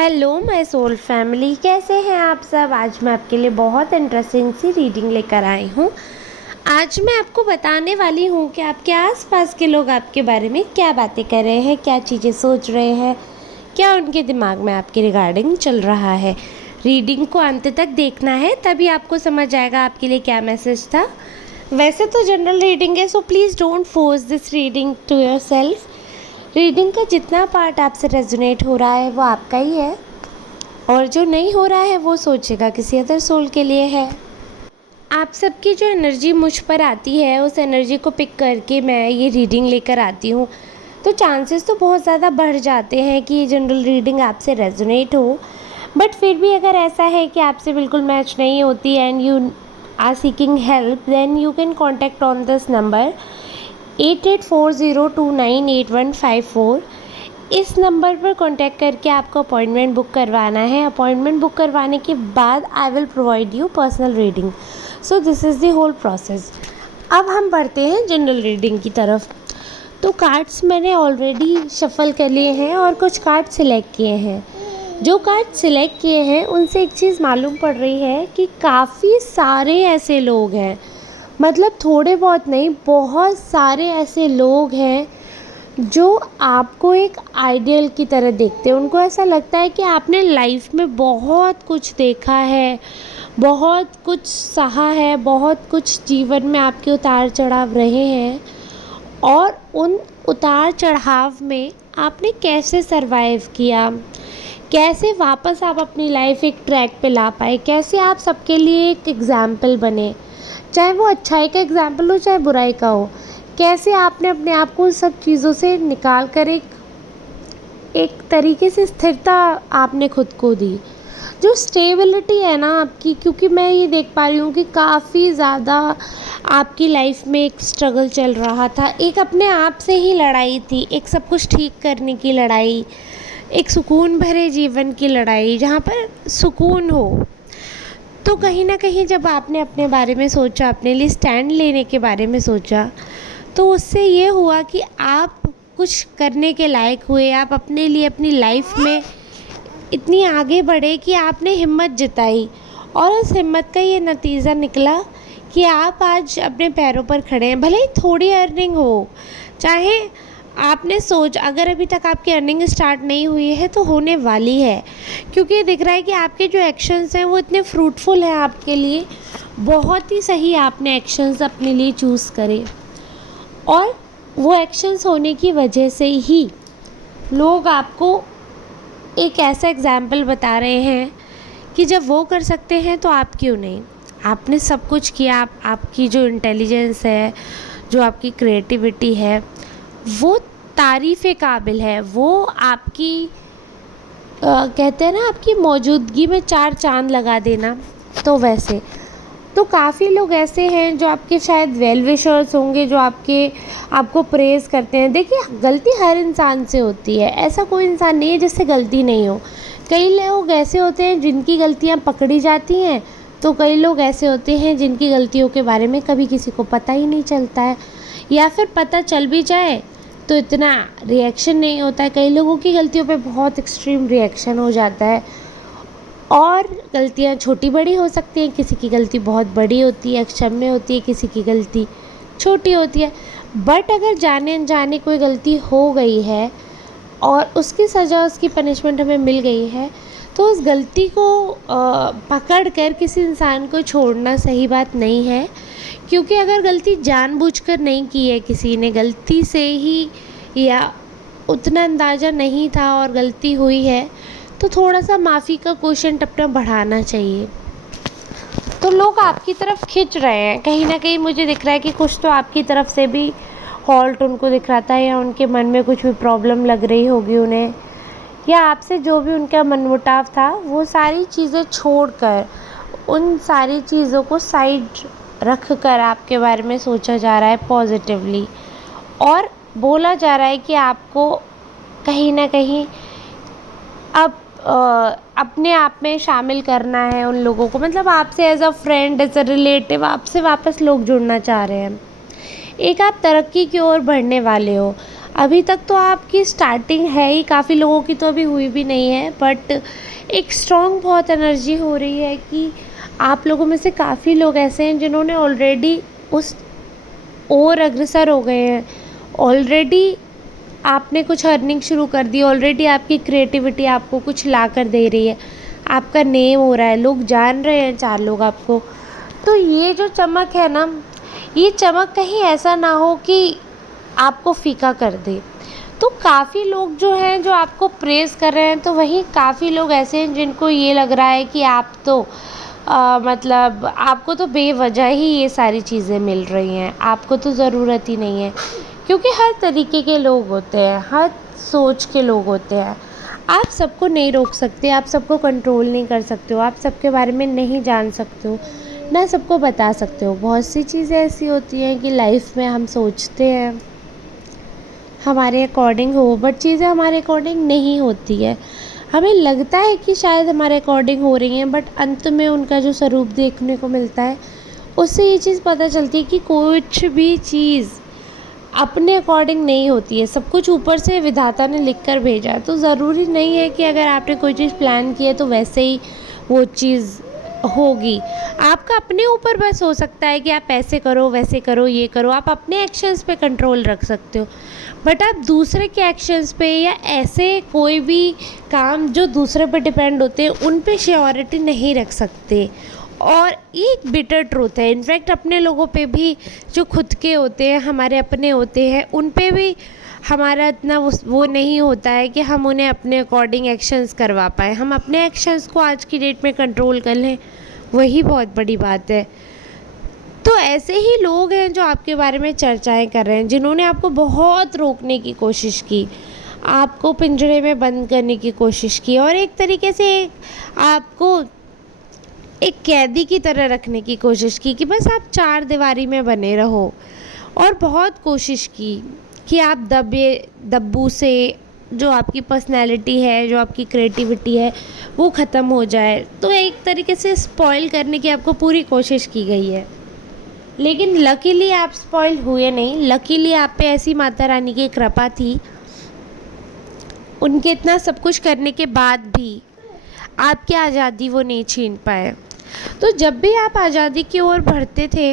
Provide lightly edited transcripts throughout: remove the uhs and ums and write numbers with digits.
Hello my soul family, कैसे हैं आप सब। आज मैं आपके लिए बहुत इंटरेस्टिंग सी रीडिंग लेकर आई हूँ। आज मैं आपको बताने वाली हूँ कि आपके आसपास के लोग आपके बारे में क्या बातें कर रहे हैं, क्या चीज़ें सोच रहे हैं, क्या उनके दिमाग में आपके रिगार्डिंग चल रहा है। रीडिंग को अंत तक देखना है, तभी आपको समझ आएगा आपके लिए क्या मैसेज था। वैसे तो जनरल रीडिंग है, so please don't force this reading to yourself. Reading का जितना पार्ट आपसे रेजोनेट हो रहा है वो आपका ही है, और जो नहीं हो रहा है वो सोचेगा किसी अदर सोल के लिए है। आप सबकी जो एनर्जी मुझ पर आती है, उस एनर्जी को पिक करके मैं ये रीडिंग लेकर आती हूँ। तो चांसेस तो बहुत ज़्यादा बढ़ जाते हैं कि ये जनरल रीडिंग आपसे रेजोनेट हो, बट फिर भी अगर ऐसा है कि आपसे बिल्कुल मैच नहीं होती and you are seeking help, then you can contact on this number 8840298154। इस नंबर पर कांटेक्ट करके आपको अपॉइंटमेंट बुक करवाना है। अपॉइंटमेंट बुक करवाने के बाद I will provide you personal reading. So this is the whole process. अब हम बढ़ते हैं जनरल रीडिंग की तरफ। तो कार्ड्स मैंने ऑलरेडी शफल कर लिए हैं और कुछ कार्ड सिलेक्ट किए हैं। जो कार्ड सिलेक्ट किए हैं उनसे एक चीज़ मालूम पड़ रही है कि काफ़ी सारे ऐसे लोग हैं, मतलब थोड़े बहुत नहीं, बहुत सारे ऐसे लोग हैं जो आपको एक आइडियल की तरह देखते हैं। उनको ऐसा लगता है कि आपने लाइफ में बहुत कुछ देखा है, बहुत कुछ सहा है, बहुत कुछ जीवन में आपके उतार चढ़ाव रहे हैं, और उन उतार चढ़ाव में आपने कैसे सरवाइव किया, कैसे वापस आप अपनी लाइफ एक ट्रैक पे ला पाए, कैसे आप सबके लिए एक एग्ज़ाम्पल बने, चाहे वो अच्छाई का एग्ज़ाम्पल हो चाहे बुराई का हो। कैसे आपने अपने आप को सब चीज़ों से निकाल कर एक तरीके से स्थिरता आपने खुद को दी, जो स्टेबिलिटी है ना आपकी। क्योंकि मैं ये देख पा रही हूँ कि काफ़ी ज़्यादा आपकी लाइफ में एक स्ट्रगल चल रहा था, एक अपने आप से ही लड़ाई थी, एक सब कुछ ठीक करने की लड़ाई, एक सुकून भरे जीवन की लड़ाई जहाँ पर सुकून हो। तो कहीं ना कहीं जब आपने अपने बारे में सोचा, अपने लिए स्टैंड लेने के बारे में सोचा, तो उससे ये हुआ कि आप कुछ करने के लायक हुए। आप अपने लिए अपनी लाइफ में इतनी आगे बढ़े कि आपने हिम्मत जताई, और उस हिम्मत का ये नतीजा निकला कि आप आज अपने पैरों पर खड़े हैं। भले ही थोड़ी अर्निंग हो, चाहे आपने सोच, अगर अभी तक आपकी अर्निंग स्टार्ट नहीं हुई है तो होने वाली है, क्योंकि ये दिख रहा है कि आपके जो एक्शंस हैं वो इतने फ्रूटफुल हैं आपके लिए। बहुत ही सही आपने एक्शंस अपने लिए चूज़ करे, और वो एक्शंस होने की वजह से ही लोग आपको एक ऐसा एग्ज़ाम्पल बता रहे हैं कि जब वो कर सकते हैं तो आप क्यों नहीं। आपने सब कुछ किया। आपकी जो इंटेलिजेंस है, जो आपकी क्रिएटिविटी है, वो तारीफ़े काबिल है। वो आपकी कहते हैं ना, आपकी मौजूदगी में 4 चाँद लगा देना। तो वैसे तो काफ़ी लोग ऐसे हैं जो आपके शायद वेल विशर्स होंगे, जो आपको प्रेज़ करते हैं। देखिए, गलती हर इंसान से होती है, ऐसा कोई इंसान नहीं है जिससे गलती नहीं हो। कई लोग ऐसे होते हैं जिनकी गलतियाँ पकड़ी जाती हैं, तो कई लोग ऐसे होते हैं जिनकी गलतियों के बारे में कभी किसी को पता ही नहीं चलता है, या फिर पता चल भी जाए तो इतना रिएक्शन नहीं होता है। कई लोगों की गलतियों पे बहुत एक्सट्रीम रिएक्शन हो जाता है, और गलतियाँ छोटी बड़ी हो सकती हैं। किसी की गलती बहुत बड़ी होती है, क्षम्य होती है, किसी की गलती छोटी होती है। बट अगर जाने अनजाने कोई गलती हो गई है और उसकी सज़ा, उसकी पनिशमेंट हमें मिल गई है, तो उस गलती को पकड़ कर किसी इंसान को छोड़ना सही बात नहीं है। क्योंकि अगर गलती जानबूझकर नहीं की है, किसी ने गलती से ही, या उतना अंदाज़ा नहीं था और गलती हुई है, तो थोड़ा सा माफ़ी का कोशेंट अपना बढ़ाना चाहिए। तो लोग आपकी तरफ खिंच रहे हैं, कहीं ना कहीं मुझे दिख रहा है कि कुछ तो आपकी तरफ से भी हॉल्ट उनको दिख रहा था, या उनके मन में कुछ भी प्रॉब्लम लग रही होगी उन्हें, या आपसे जो भी उनका मनमुटाव था, वो सारी चीज़ें छोड़कर, उन सारी चीज़ों को साइड रख कर आपके बारे में सोचा जा रहा है पॉजिटिवली, और बोला जा रहा है कि आपको कहीं ना कहीं अब अपने आप में शामिल करना है उन लोगों को। मतलब आपसे as a friend, as a relative, आपसे वापस लोग जुड़ना चाह रहे हैं। एक आप तरक्की की ओर बढ़ने वाले हो। अभी तक तो आपकी स्टार्टिंग है ही, काफ़ी लोगों की तो अभी हुई भी नहीं है, बट एक स्ट्रॉन्ग बहुत एनर्जी हो रही है कि आप लोगों में से काफ़ी लोग ऐसे हैं जिन्होंने ऑलरेडी उस ओर अग्रसर हो गए हैं। ऑलरेडी आपने कुछ अर्निंग शुरू कर दी, ऑलरेडी आपकी क्रिएटिविटी आपको कुछ ला कर दे रही है, आपका नेम हो रहा है, लोग जान रहे हैं 4 लोग आपको। तो ये जो चमक है ना, ये चमक कहीं ऐसा ना हो कि आपको फीका कर दे। तो काफ़ी लोग जो हैं जो आपको प्रेज़ कर रहे हैं, तो वहीं काफ़ी लोग ऐसे हैं जिनको ये लग रहा है कि आप तो मतलब आपको तो बेवजह ही ये सारी चीज़ें मिल रही हैं, आपको तो ज़रूरत ही नहीं है। क्योंकि हर तरीके के लोग होते हैं, हर सोच के लोग होते हैं। आप सबको नहीं रोक सकते, आप सबको कंट्रोल नहीं कर सकते हो, आप सबके बारे में नहीं जान सकते हो, ना सबको बता सकते हो। बहुत सी चीज़ें ऐसी होती हैं कि लाइफ में हम सोचते हैं हमारे अकॉर्डिंग हो, बट चीज़ें हमारे अकॉर्डिंग नहीं होती है। हमें लगता है कि शायद हमारे अकॉर्डिंग हो रही हैं, बट अंत में उनका जो स्वरूप देखने को मिलता है, उससे ये चीज़ पता चलती है कि कुछ भी चीज़ अपने अकॉर्डिंग नहीं होती है। सब कुछ ऊपर से विधाता ने लिख कर भेजा है। तो ज़रूरी नहीं है कि अगर आपने कोई चीज़ प्लान की है तो वैसे ही वो चीज़ होगी। आपका अपने ऊपर बस हो सकता है कि आप ऐसे करो, वैसे करो, ये करो। आप अपने एक्शंस पे कंट्रोल रख सकते हो, बट आप दूसरे के एक्शंस पे या ऐसे कोई भी काम जो दूसरे पे डिपेंड होते हैं उन पे श्योरिटी नहीं रख सकते। और एक बिटर ट्रूथ है, इनफैक्ट अपने लोगों पे भी जो खुद के होते हैं, हमारे अपने होते हैं, उन पे भी हमारा इतना वो नहीं होता है कि हम उन्हें अपने अकॉर्डिंग एक्शंस करवा पाएँ। हम अपने एक्शंस को आज की डेट में कंट्रोल कर लें, वही बहुत बड़ी बात है। तो ऐसे ही लोग हैं जो आपके बारे में चर्चाएं कर रहे हैं, जिन्होंने आपको बहुत रोकने की कोशिश की, आपको पिंजरे में बंद करने की कोशिश की, और एक तरीके से आपको एक कैदी की तरह रखने की कोशिश की कि बस आप 4 दीवारी में बने रहो। और बहुत कोशिश की कि आप दब्बू से जो आपकी पर्सनैलिटी है, जो आपकी क्रिएटिविटी है, वो ख़त्म हो जाए। तो एक तरीके से स्पॉइल करने की आपको पूरी कोशिश की गई है, लेकिन लकीली आप स्पॉइल हुए नहीं। लकीली आप पे ऐसी माता रानी की कृपा थी, उनके इतना सब कुछ करने के बाद भी आपकी आज़ादी वो नहीं छीन पाए। तो जब भी आप आज़ादी की ओर बढ़ते थे,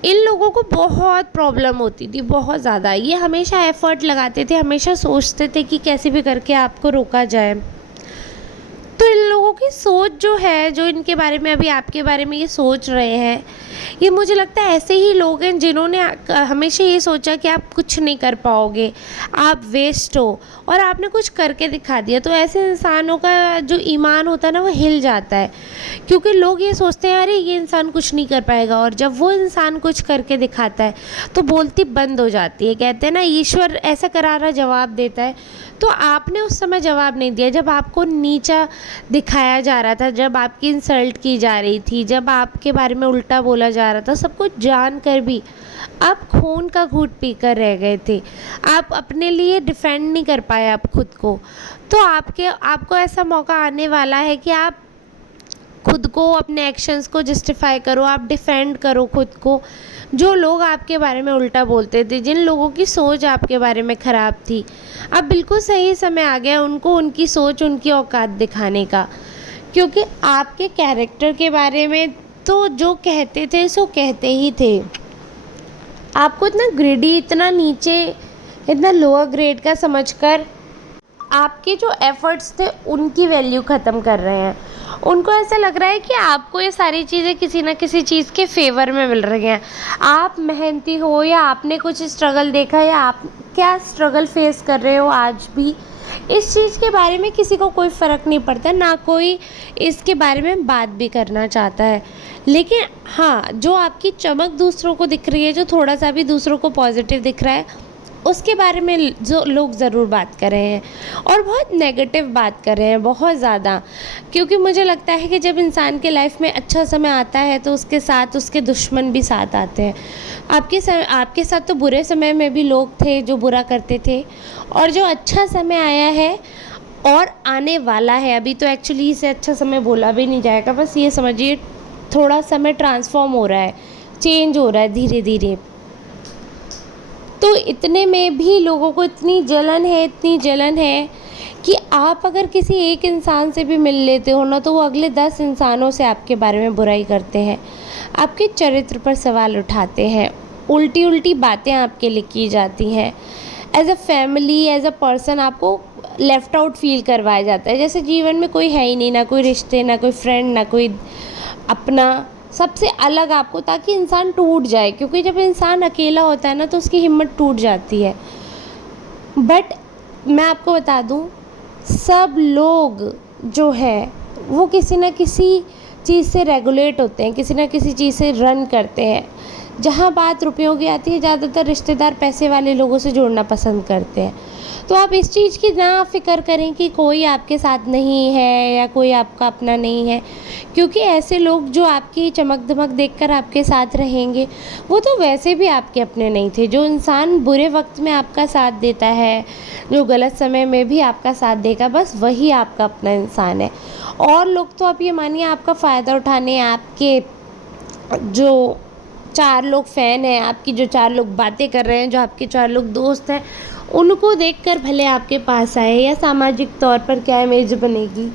इन लोगों को बहुत प्रॉब्लम होती थी, बहुत ज़्यादा। ये हमेशा एफ़र्ट लगाते थे, हमेशा सोचते थे कि कैसे भी करके आपको रोका जाए। तो इन लोगों की सोच जो है, जो इनके बारे में अभी आपके बारे में ये सोच रहे हैं, ये मुझे लगता है ऐसे ही लोग हैं जिन्होंने हमेशा ये सोचा कि आप कुछ नहीं कर पाओगे, आप वेस्ट हो, और आपने कुछ करके दिखा दिया। तो ऐसे इंसानों का जो ईमान होता है ना, वो हिल जाता है, क्योंकि लोग ये सोचते हैं अरे ये इंसान कुछ नहीं कर पाएगा, और जब वो इंसान कुछ करके दिखाता है तो बोलती बंद हो जाती है। कहते हैं ना, ईश्वर ऐसा करारा जवाब देता है। तो आपने उस समय जवाब नहीं दिया, जब आपको नीचा दिखाया जा रहा था, जब आपकी इंसल्ट की जा रही थी, जब आपके बारे में उल्टा बोला जा रहा था, सब कुछ जान कर भी आप खून का घूंट पीकर रह गए थे। आप अपने लिए डिफेंड नहीं कर पाए आप खुद को। तो आपको ऐसा मौका आने वाला है कि आप खुद को, अपने एक्शंस को जस्टिफाई करो, आप डिफेंड करो खुद को। जो लोग आपके बारे में उल्टा बोलते थे, जिन लोगों की सोच आपके बारे में ख़राब थी, अब बिल्कुल सही समय आ गया उनको उनकी सोच, उनकी औकात दिखाने का। क्योंकि आपके कैरेक्टर के बारे में तो जो कहते थे सो कहते ही थे। आपको इतना ग्रेडी, इतना नीचे, इतना लोअर ग्रेड का समझकर आपके जो एफ़र्ट्स थे उनकी वैल्यू ख़त्म कर रहे हैं। उनको ऐसा लग रहा है कि आपको ये सारी चीज़ें किसी न किसी चीज़ के फेवर में मिल रही हैं। आप मेहनती हो, या आपने कुछ स्ट्रगल देखा, या आप क्या स्ट्रगल फेस कर रहे हो आज भी, इस चीज़ के बारे में किसी को कोई फ़र्क नहीं पड़ता, ना कोई इसके बारे में बात भी करना चाहता है। लेकिन हाँ, जो आपकी चमक दूसरों को दिख रही है, जो थोड़ा सा भी दूसरों को पॉजिटिव दिख रहा है, उसके बारे में जो लोग ज़रूर बात कर रहे हैं, और बहुत नेगेटिव बात कर रहे हैं, बहुत ज़्यादा। क्योंकि मुझे लगता है कि जब इंसान के लाइफ में अच्छा समय आता है तो उसके साथ उसके दुश्मन भी साथ आते हैं। आपके साथ तो बुरे समय में भी लोग थे जो बुरा करते थे, और जो अच्छा समय आया है और आने वाला है, अभी तो एक्चुअली इसे अच्छा समय बोला भी नहीं जाएगा, बस ये समझिए थोड़ा समय ट्रांसफॉर्म हो रहा है, चेंज हो रहा है धीरे धीरे। तो इतने में भी लोगों को इतनी जलन है कि आप अगर किसी एक इंसान से भी मिल लेते हो ना, तो वो अगले 10 इंसानों से आपके बारे में बुराई करते हैं, आपके चरित्र पर सवाल उठाते हैं, उल्टी-उल्टी बातें आपके लिए की जाती हैं। As a family, as a person आपको लेफ़्ट आउट फ़ील करवाया जाता है, जैसे जीवन में कोई है ही नहीं, ना कोई रिश्ते, ना कोई फ्रेंड, ना कोई अपना, सबसे अलग आपको, ताकि इंसान टूट जाए, क्योंकि जब इंसान अकेला होता है ना तो उसकी हिम्मत टूट जाती है। बट मैं आपको बता दूं, सब लोग जो है वो किसी न किसी चीज़ से रेगुलेट होते हैं, किसी न किसी चीज़ से रन करते हैं। जहाँ बात रुपयों की आती है, ज़्यादातर रिश्तेदार पैसे वाले लोगों से जुड़ना पसंद करते हैं। तो आप इस चीज़ की ना फ़िक्र करें कि कोई आपके साथ नहीं है या कोई आपका अपना नहीं है, क्योंकि ऐसे लोग जो आपकी चमक-धमक देखकर आपके साथ रहेंगे, वो तो वैसे भी आपके अपने नहीं थे। जो इंसान बुरे वक़्त में आपका साथ देता है, जो गलत समय में भी आपका साथ देगा, बस वही आपका अपना इंसान है। और लोग तो आप ये मानिए आपका फ़ायदा उठाने, आपके जो 4 लोग फ़ैन हैं, आपकी जो 4 लोग बातें कर रहे हैं, जो आपके 4 लोग दोस्त हैं, उनको देखकर भले आपके पास आए, या सामाजिक तौर पर क्या इमेज बनेगी,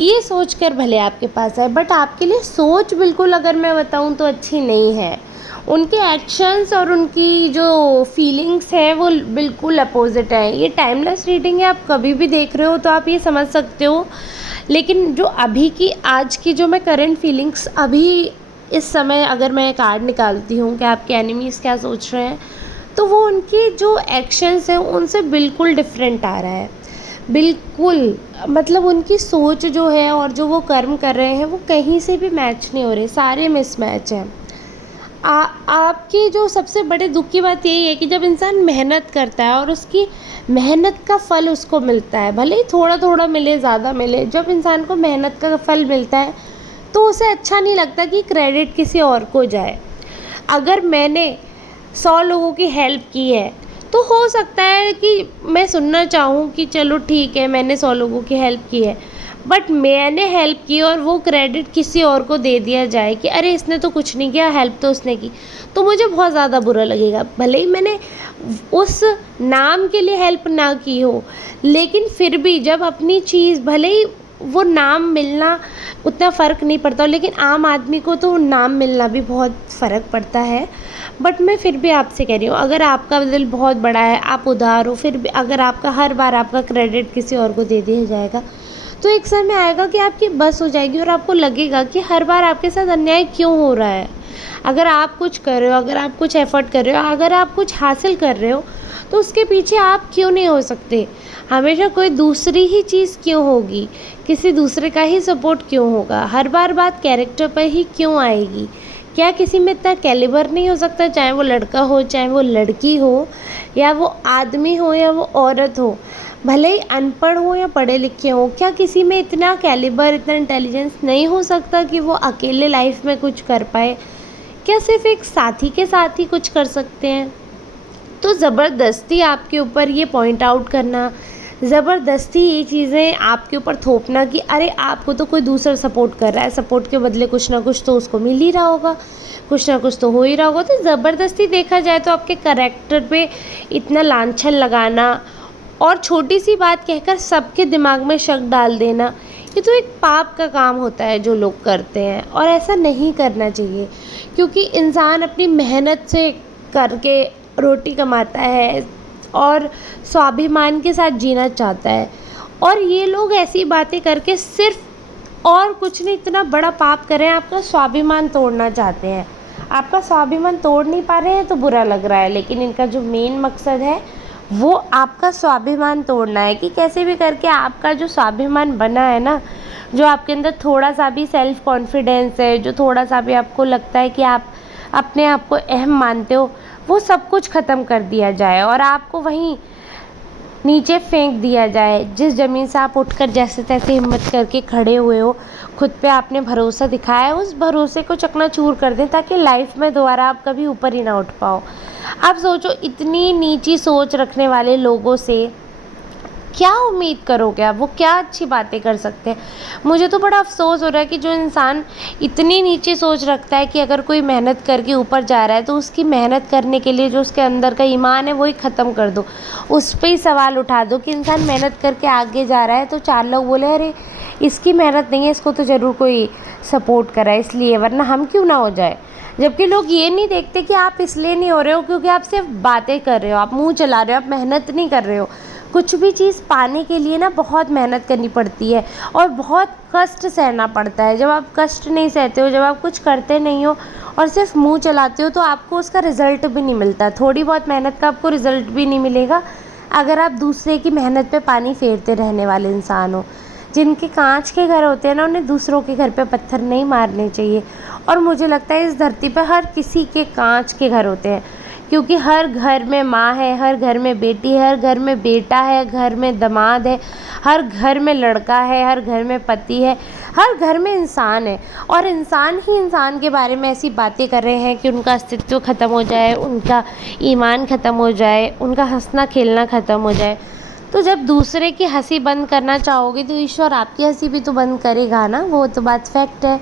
ये सोचकर भले आपके पास आए, बट आपके लिए सोच बिल्कुल, अगर मैं बताऊं तो अच्छी नहीं है। उनके एक्शंस और उनकी जो फीलिंग्स है वो बिल्कुल अपोजिट है। ये टाइमलेस रीडिंग है, आप कभी भी देख रहे हो तो आप ये समझ सकते हो। लेकिन जो अभी की, आज की जो मैं करंट फीलिंग्स अभी इस समय अगर मैं कार्ड निकालती हूँ कि आपके एनिमीज़ क्या सोच रहे हैं, तो वो उनके जो एक्शंस हैं उनसे बिल्कुल डिफरेंट आ रहा है। बिल्कुल, मतलब उनकी सोच जो है और जो वो कर्म कर रहे हैं वो कहीं से भी मैच नहीं हो रहे, सारे मिसमैच हैं। आपकी जो सबसे बड़े दुख की बात यही है कि जब इंसान मेहनत करता है और उसकी मेहनत का फल उसको मिलता है, भले ही थोड़ा थोड़ा मिले, ज़्यादा मिले, जब इंसान को मेहनत का फल मिलता है तो उसे अच्छा नहीं लगता कि क्रेडिट किसी और को जाए। अगर मैंने 100 लोगों की हेल्प की है तो हो सकता है कि मैं सुनना चाहूँ कि चलो ठीक है, मैंने 100 लोगों की हेल्प की है, बट मैंने हेल्प की और वो क्रेडिट किसी और को दे दिया जाए कि अरे इसने तो कुछ नहीं किया, हेल्प तो उसने की, तो मुझे बहुत ज़्यादा बुरा लगेगा। भले ही मैंने उस नाम के लिए हेल्प ना की हो, लेकिन फिर भी जब अपनी चीज़, भले ही वो नाम मिलना उतना फ़र्क नहीं पड़ता, लेकिन आम आदमी को तो नाम मिलना भी बहुत फ़र्क पड़ता है। बट मैं फिर भी आपसे कह रही हूँ, अगर आपका दिल बहुत बड़ा है, आप उदार हो, फिर भी अगर आपका हर बार आपका क्रेडिट किसी और को दे दिया जाएगा, तो एक समय आएगा कि आपकी बस हो जाएगी और आपको लगेगा कि हर बार आपके साथ अन्याय क्यों हो रहा है। अगर आप कुछ कर रहे हो, अगर आप कुछ एफ़र्ट कर रहे हो, अगर आप कुछ हासिल कर रहे हो, तो उसके पीछे आप क्यों नहीं हो सकते? हमेशा कोई दूसरी ही चीज़ क्यों होगी? किसी दूसरे का ही सपोर्ट क्यों होगा? हर बार बात कैरेक्टर पर ही क्यों आएगी? क्या किसी में इतना कैलिबर नहीं हो सकता, चाहे वो लड़का हो, चाहे वो लड़की हो, या वो आदमी हो या वो औरत हो, भले ही अनपढ़ हो या पढ़े लिखे हो, क्या किसी में इतना कैलिबर, इतना इंटेलिजेंस नहीं हो सकता कि वो अकेले लाइफ में कुछ कर पाए? क्या सिर्फ एक साथी के साथ ही कुछ कर सकते हैं? तो ज़बरदस्ती आपके ऊपर ये पॉइंट आउट करना, ज़बरदस्ती ये चीज़ें आपके ऊपर थोपना कि अरे आपको तो कोई दूसरा सपोर्ट कर रहा है, सपोर्ट के बदले कुछ ना कुछ तो उसको मिल ही रहा होगा, कुछ ना कुछ तो हो ही रहा होगा, तो ज़बरदस्ती देखा जाए तो आपके करैक्टर पे इतना लांछन लगाना और छोटी सी बात कहकर सबके दिमाग में शक डाल देना, ये तो एक पाप का काम होता है जो लोग करते हैं, और ऐसा नहीं करना चाहिए। क्योंकि इंसान अपनी मेहनत से करके रोटी कमाता है और स्वाभिमान के साथ जीना चाहता है, और ये लोग ऐसी बातें करके सिर्फ और कुछ नहीं, इतना बड़ा पाप कर रहे हैं, आपका स्वाभिमान तोड़ना चाहते हैं। आपका स्वाभिमान तोड़ नहीं पा रहे हैं तो बुरा लग रहा है, लेकिन इनका जो मेन मकसद है वो आपका स्वाभिमान तोड़ना है, कि कैसे भी करके आपका जो स्वाभिमान बना है ना, जो आपके अंदर थोड़ा सा भी सेल्फ कॉन्फिडेंस है, जो थोड़ा सा भी आपको लगता है कि आप अपने आप को अहम मानते हो, वो सब कुछ ख़त्म कर दिया जाए और आपको वहीं नीचे फेंक दिया जाए। जिस ज़मीन से आप उठकर जैसे तैसे हिम्मत करके खड़े हुए हो, खुद पे आपने भरोसा दिखाया है, उस भरोसे को चकनाचूर कर दें, ताकि लाइफ में दोबारा आप कभी ऊपर ही ना उठ पाओ। आप सोचो, इतनी नीची सोच रखने वाले लोगों से क्या उम्मीद करोगे आप? वो क्या अच्छी बातें कर सकते हैं? मुझे तो बड़ा अफ़सोस हो रहा है कि जो इंसान इतनी नीची सोच रखता है कि अगर कोई मेहनत करके ऊपर जा रहा है तो उसकी मेहनत करने के लिए जो उसके अंदर का ईमान है वो ही ख़त्म कर दो। उस पे ही सवाल उठा दो कि इंसान मेहनत करके आगे जा रहा है तो 4 लोग बोले अरे इसकी मेहनत नहीं है, इसको तो ज़रूर कोई सपोर्ट कर रहा है इसलिए, वरना हम क्यों ना हो जाए। जबकि लोग ये नहीं देखते कि आप इसलिए नहीं हो रहे हो क्योंकि आप सिर्फ बातें कर रहे हो, आप मुँह चला रहे हो, आप मेहनत नहीं कर रहे हो। कुछ भी चीज़ पाने के लिए ना बहुत मेहनत करनी पड़ती है और बहुत कष्ट सहना पड़ता है। जब आप कष्ट नहीं सहते हो, जब आप कुछ करते नहीं हो और सिर्फ मुँह चलाते हो तो आपको उसका रिज़ल्ट भी नहीं मिलता। थोड़ी बहुत मेहनत का आपको रिज़ल्ट भी नहीं मिलेगा अगर आप दूसरे की मेहनत पे पानी फेरते रहने वाले इंसान हो। जिनके कांच के घर होते हैं ना, उन्हें दूसरों के घर पे पत्थर नहीं मारने चाहिए। और मुझे लगता है इस धरती पर हर किसी के कांच के घर होते हैं, क्योंकि हर घर में माँ है, हर घर में बेटी है, हर घर में बेटा है, घर में दामाद है, हर घर में लड़का है, हर घर में पति है, हर घर में इंसान है। और इंसान ही इंसान के बारे में ऐसी बातें कर रहे हैं कि उनका अस्तित्व ख़त्म हो जाए, उनका ईमान ख़त्म हो जाए, उनका हंसना खेलना ख़त्म हो जाए। तो जब दूसरे की हंसी बंद करना चाहोगे तो ईश्वर आपकी हंसी भी तो बंद करेगा ना, वो तो बात फैक्ट है।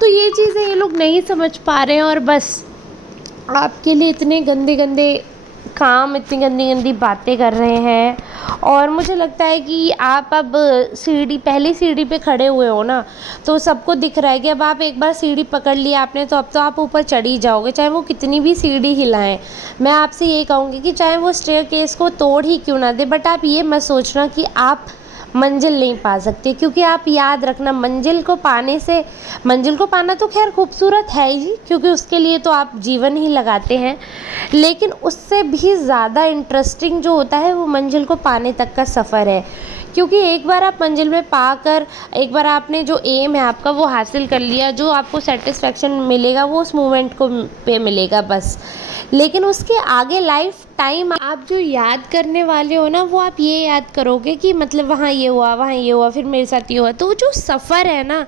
तो ये चीज़ें ये लोग नहीं समझ पा रहे हैं और बस आपके लिए इतने गंदे गंदे काम, इतनी गंदी गंदी बातें कर रहे हैं। और मुझे लगता है कि आप अब पहली सीढ़ी पे खड़े हुए हो ना, तो सबको दिख रहा है कि अब आप एक बार सीढ़ी पकड़ ली आपने तो अब तो आप ऊपर चढ़ ही जाओगे, चाहे वो कितनी भी सीढ़ी हिलाएं। मैं आपसे ये कहूँगी कि चाहे वो स्टेयरकेस को तोड़ ही क्यों ना दे, बट आप ये मत सोचना कि आप मंजिल नहीं पा सकते, क्योंकि आप याद रखना मंजिल को पाना तो खैर खूबसूरत है ही, क्योंकि उसके लिए तो आप जीवन ही लगाते हैं। लेकिन उससे भी ज़्यादा इंटरेस्टिंग जो होता है वो मंजिल को पाने तक का सफ़र है। क्योंकि एक बार आप मंजिल में पाकर, एक बार आपने जो एम है आपका वो हासिल कर लिया, जो आपको सेटिस्फेक्शन मिलेगा वो उस मोमेंट को पे मिलेगा बस। लेकिन उसके आगे लाइफ टाइम आप जो याद करने वाले हो ना, वो आप ये याद करोगे कि मतलब वहाँ ये हुआ, वहाँ ये हुआ, फिर मेरे साथ ये हुआ। तो जो सफ़र है ना,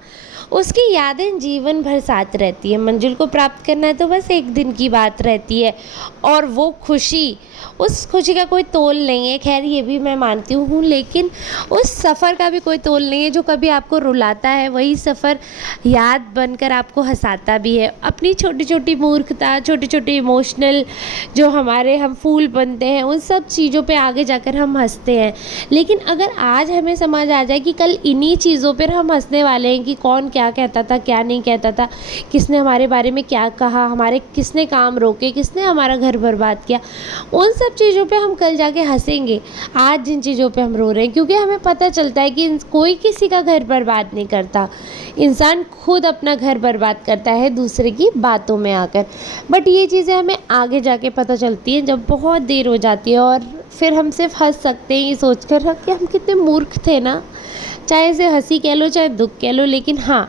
उसकी यादें जीवन भर साथ रहती है। मंजिल को प्राप्त करना है तो बस एक दिन की बात रहती है, और वो खुशी, उस खुशी का कोई तोल नहीं है। खैर ये भी मैं मानती हूँ, लेकिन उस सफ़र का भी कोई तोल नहीं है। जो कभी आपको रुलाता है वही सफ़र याद बनकर आपको हंसाता भी है। अपनी छोटी छोटी मूर्खता, छोटी छोटी इमोशनल जो हम फूल बनते हैं, उन सब चीज़ों पे आगे जाकर हम हंसते हैं। लेकिन अगर आज हमें समझ आ जाए कि कल इन्हीं चीज़ों पर हम हंसने वाले हैं कि कौन क्या कहता था, क्या नहीं कहता था, किसने हमारे बारे में क्या कहा, हमारे किसने काम रोके, किसने हमारा घर बर्बाद किया, उन सब चीज़ों पे हम कल जाके हंसेंगे। आज जिन चीज़ों पे हम रो रहे हैं, क्योंकि हमें पता चलता है कि कोई किसी का घर बर्बाद नहीं करता, इंसान खुद अपना घर बर्बाद करता है दूसरे की बातों में आकर। बट ये चीज़ें हमें आगे जाके पता चलती हैं जब बहुत देर हो जाती है, और फिर हम सिर्फ हंस सकते हैं ये सोचकर कि हम कितने मूर्ख थे ना। चाहे इसे हंसी कह लो, चाहे दुख कह लो, लेकिन हाँ,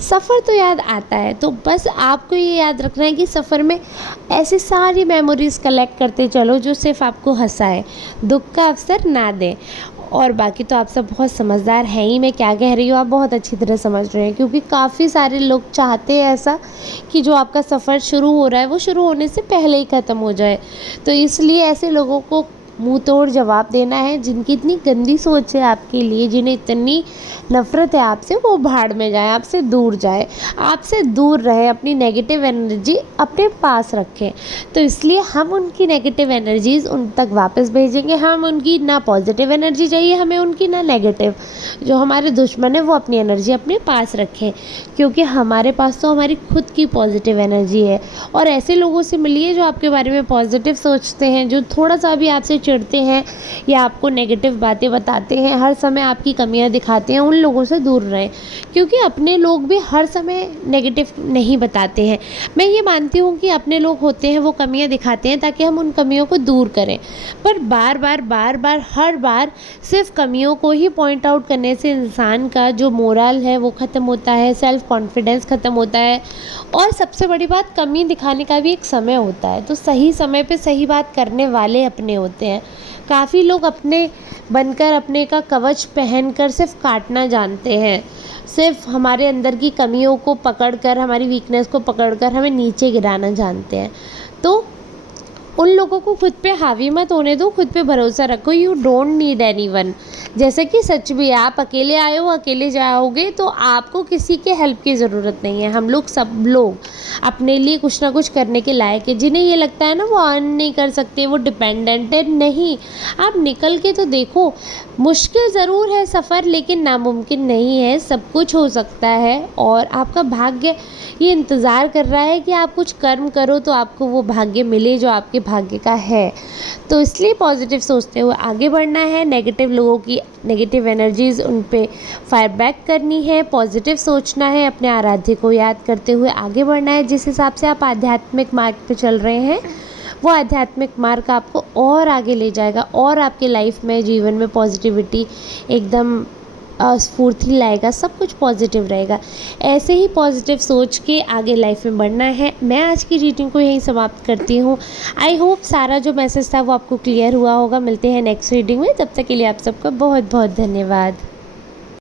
सफ़र तो याद आता है। तो बस आपको ये याद रखना है कि सफ़र में ऐसी सारी मेमोरीज़ कलेक्ट करते चलो जो सिर्फ आपको हंसाए, दुख का अवसर ना दें। और बाकी तो आप सब बहुत समझदार हैं ही, मैं क्या कह रही हूँ आप बहुत अच्छी तरह समझ रहे हैं, क्योंकि काफ़ी सारे लोग चाहते हैं ऐसा कि जो आपका सफ़र शुरू हो रहा है वो शुरू होने से पहले ही ख़त्म हो जाए। तो इसलिए ऐसे लोगों को मुंह तोड़ जवाब देना है, जिनकी इतनी गंदी सोच है आपके लिए, जिन्हें इतनी नफ़रत है आपसे, वो भाड़ में जाए, आपसे दूर जाए, आपसे दूर रहे, अपनी नेगेटिव एनर्जी अपने पास रखें। तो इसलिए हम उनकी नेगेटिव एनर्जीज़ उन तक वापस भेजेंगे। हम उनकी ना पॉजिटिव एनर्जी चाहिए हमें, उनकी ना नेगेटिव। जो हमारे दुश्मन है वो अपनी एनर्जी अपने पास रखें, क्योंकि हमारे पास तो हमारी खुद की पॉजिटिव एनर्जी है। और ऐसे लोगों से मिलिए जो आपके बारे में पॉजिटिव सोचते हैं, जो थोड़ा सा भी आपसे चिढ़ते हैं या आपको नेगेटिव बातें बताते हैं, हर समय आपकी कमियां दिखाते हैं, उन लोगों से दूर रहें, क्योंकि अपने लोग भी हर समय नेगेटिव नहीं बताते हैं। मैं ये मानती हूँ कि अपने लोग होते हैं वो कमियां दिखाते हैं ताकि हम उन कमियों को दूर करें, पर बार बार हर बार सिर्फ कमियों को ही पॉइंट आउट करने से इंसान का जो मोरल है वो ख़त्म होता है, सेल्फ कॉन्फिडेंस ख़त्म होता है। और सबसे बड़ी बात, कमी दिखाने का भी एक समय होता है, तो सही समय पे सही बात करने वाले अपने होते हैं। काफ़ी लोग अपने बनकर, अपने का कवच पहनकर सिर्फ काटना जानते हैं, सिर्फ हमारे अंदर की कमियों को पकड़कर, हमारी वीकनेस को पकड़कर हमें नीचे गिराना जानते हैं। तो उन लोगों को खुद पे हावी मत होने दो, खुद पे भरोसा रखो। You don't need anyone. जैसे कि सच भी है, आप अकेले आए हो, अकेले जाओगे, तो आपको किसी के हेल्प की ज़रूरत नहीं है। हम लोग सब लोग अपने लिए कुछ ना कुछ करने के लायक है। जिन्हें ये लगता है ना वो अर्न नहीं कर सकते, वो डिपेंडेंट है, नहीं, आप निकल के तो देखो। मुश्किल ज़रूर है सफ़र, लेकिन नामुमकिन नहीं है, सब कुछ हो सकता है। और आपका भाग्य ये इंतज़ार कर रहा है कि आप कुछ कर्म करो तो आपको वो भाग्य मिले जो आपके भाग्य का है। तो इसलिए पॉजिटिव सोचते हुए आगे बढ़ना है। नेगेटिव लोगों की नेगेटिव एनर्जीज़ उन पे फायर बैक करनी है, पॉजिटिव सोचना है, अपने आराध्य को याद करते हुए आगे बढ़ना है। जिस हिसाब से आप आध्यात्मिक मार्ग पे चल रहे हैं, वो आध्यात्मिक मार्ग आपको और आगे ले जाएगा और आपके लाइफ में, जीवन में पॉजिटिविटी एकदम स्फूर्ति लाएगा, सब कुछ पॉजिटिव रहेगा। ऐसे ही पॉजिटिव सोच के आगे लाइफ में बढ़ना है। मैं आज की रीडिंग को यहीं समाप्त करती हूँ। आई होप सारा जो मैसेज था वो आपको क्लियर हुआ होगा। मिलते हैं नेक्स्ट रीडिंग में, तब तक के लिए आप सबका बहुत बहुत धन्यवाद।